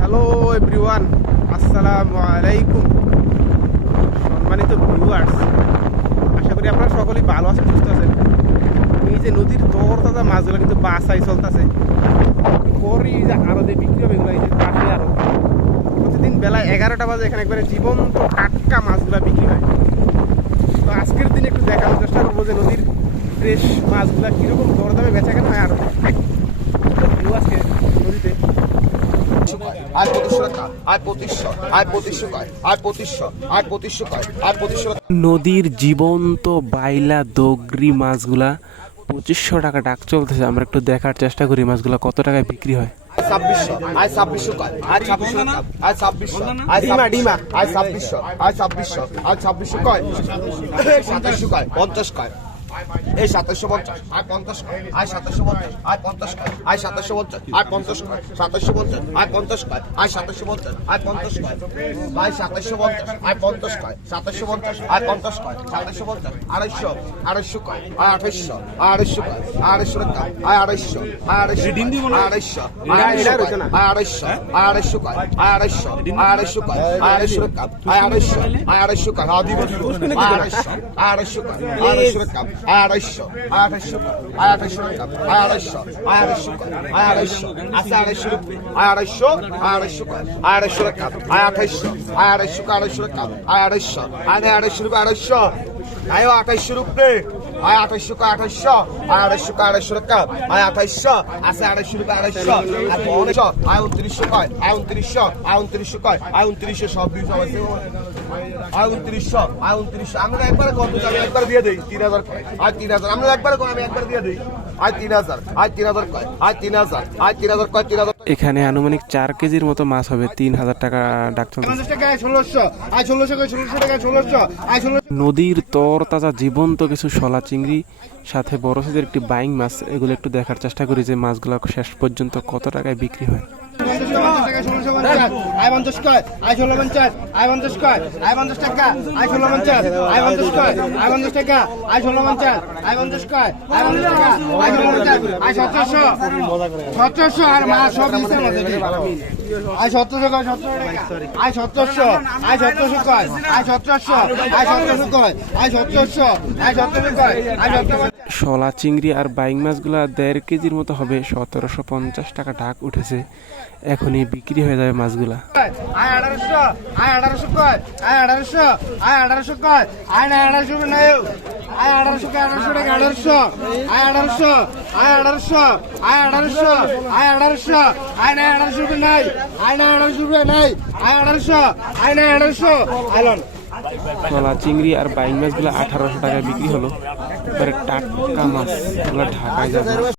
Hello everyone আসসালামু আলাইকুম। সম্মানিত ভিউয়ার্স আশা করি আপনারা সকলেই ভালো আছেন, সুস্থ আছেন। এই যে নদীর দর তাজা মাছগুলো কিন্তু বাসাই চলতেছে। পরই যে আরও যে বিক্রি হবে এগুলো, এই যে পাশে আরও। প্রতিদিন বেলা এগারোটা বাজে এখানে একবারে জীবন্ত টাটকা মাছগুলো বিক্রি হয়। তো আজকের দিনে একটু দেখানোর চেষ্টা করব যে নদীর ফ্রেশ মাছগুলো কীরকম দরদামে বেচা কেন হয় আরও ভিউ আজকে নদীতে আয় পঁচিশশো টাকা আয় পঁচিশশো আয় পঁচিশশো কয় আয় পঁচিশশো আয় পঁচিশশো কয় আয় পঁচিশশো নদীর জীবন্ত বাইলা দগরি মাছগুলা পঁচিশশো টাকা ডাক চলতেছে। আমরা একটু দেখার চেষ্টা করি মাছগুলা কত টাকায় বিক্রি হয়। ছাব্বিশশো আয় ছাব্বিশশো কয় আয় ছাব্বিশশো আয় ছাব্বিশশো আয় ডিমা, ডিমা। আয় ছাব্বিশশো আয় ছাব্বিশশো আয় ছাব্বিশশো কয়? সাতাশশো কয় পঞ্চাশ কয়? এই সাতাশশো পঞ্চাশ আয় পঞ্চাশ কয় আয় সাতাশশো পঞ্চাশ আয় পঞ্চাশ কয় আয় সাতাশশো পঞ্চাশ আয় পঞ্চাশ কয় সাতাশশো পঞ্চাশ আয় পঞ্চাশ কয় আয় সাতাশশো পঞ্চাশ আয় পঞ্চাশ কয় আয় সাতাশশো পঞ্চাশ আয় পঞ্চাশ কয় সাতাশশো পঞ্চাশ আয় পঞ্চাশ কয় সাতাশশো পঞ্চাশ আড়াইশো আড়াইশো কয় আয় আঠাইশশো আড়াইশো কয় আড়াইশো টাকা আয় আড়াইশো আড়াইশো আড়াইশো আড়াইশো কয় আয় আড়াইশো আয় আড়াইশো কয় আয় আড়াইশো আড়াইশো কয় আয় আড়াইশো টাকা আয় আড়াইশো আয় আড়াইশো কয় আড়াইশো আড়াইশো কয় আড়াইশো টাকা আয় আড়াইশো আয় আঠাইশো আয় আড়াইশো আয় আড়াইশো আয় আড়াইশো আয় আড়াইশো আছে আড়াইশো আয় আড়াইশো আয় আড়াইশো আয় আড়াইশো টাকা আয় আঠাইশো আয় আড়াইশো আড়াইশো টাকা আয় আড়াইশো আয় আড়াইশো রুপি আড়াইশো আয় আঠাইশো রুপি আয় আঠাইশো কয় আঠাইশো আয় আড়াইশো কয় আড়াইশো টাকা? আয় আঠাইশো আছে আড়াইশো টাকা আড়াইশো আর পনেরোশো? আয় উনত্রিশশো কয়? আয় উনত্রিশশো? আয় উনত্রিশশো কয়? আয় উনত্রিশশো, সব দুইশো আছে আয় উনত্রিশশো আয় উনত্রিশশো। আমরা একবারে কত আমি একবার দিয়ে দিই, তিন হাজার তিন হাজার, আমরা একবার আমি একবার দিয়ে দিই। আয় তিন হাজার আয় তিন হাজার কয় আয় তিন হাজার আয় তিন হাজার কয় তিন হাজার এখানে আনুমানিক চার কেজির মতো মাছ হবে তিন হাজার টাকা ডাক নদীর তর তাজা জীবন্ত কিছু শলা চিংড়ি সাথে বড় সাইজের একটি বাইং মাছ এগুলো একটু দেখার চেষ্টা করি যে মাছগুলো শেষ পর্যন্ত কত টাকায় বিক্রি হয়। আয় পঞ্চাশ কয় আয় ষোলো পঞ্চাশ আয় পঞ্চাশ কয় আয় পঞ্চাশ টাকা আয় ষোলো পঞ্চাশ আয় পঞ্চাশ কয় আয় পঞ্চাশ টাকা আয় ষোলো পঞ্চাশ আয় পঞ্চাশ কয় আয় পঞ্চাশ টাকা আয় ষোলো পঞ্চাশ আয় সতেরোশো সতেরোশো আর মা সব দিচ্ছে মধ্যে আয় সতেরোশো কয় সতেরো টাকা আয় সতেরোশো আয় সতেরোশো কয় আয় সতেরোশো আয় সতেরোশো কয় আয় সতেরোশো আয় সতেরোশো কয় আয় সতেরো শলা চিংড়ি আর বাইং মাছগুলো দেড় কেজির মতো হবে। সতেরোশো পঞ্চাশ টাকা ডাক উঠেছে। এখনই বিক্রি হয়ে যাবে মাছগুলা। শলা চিংড়ি আর বাইং মাছগুলো আঠারোশো টাকায় বিক্রি হলো। এবারে টাটকা মাছ। এগুলো ঢাকায় যাবে।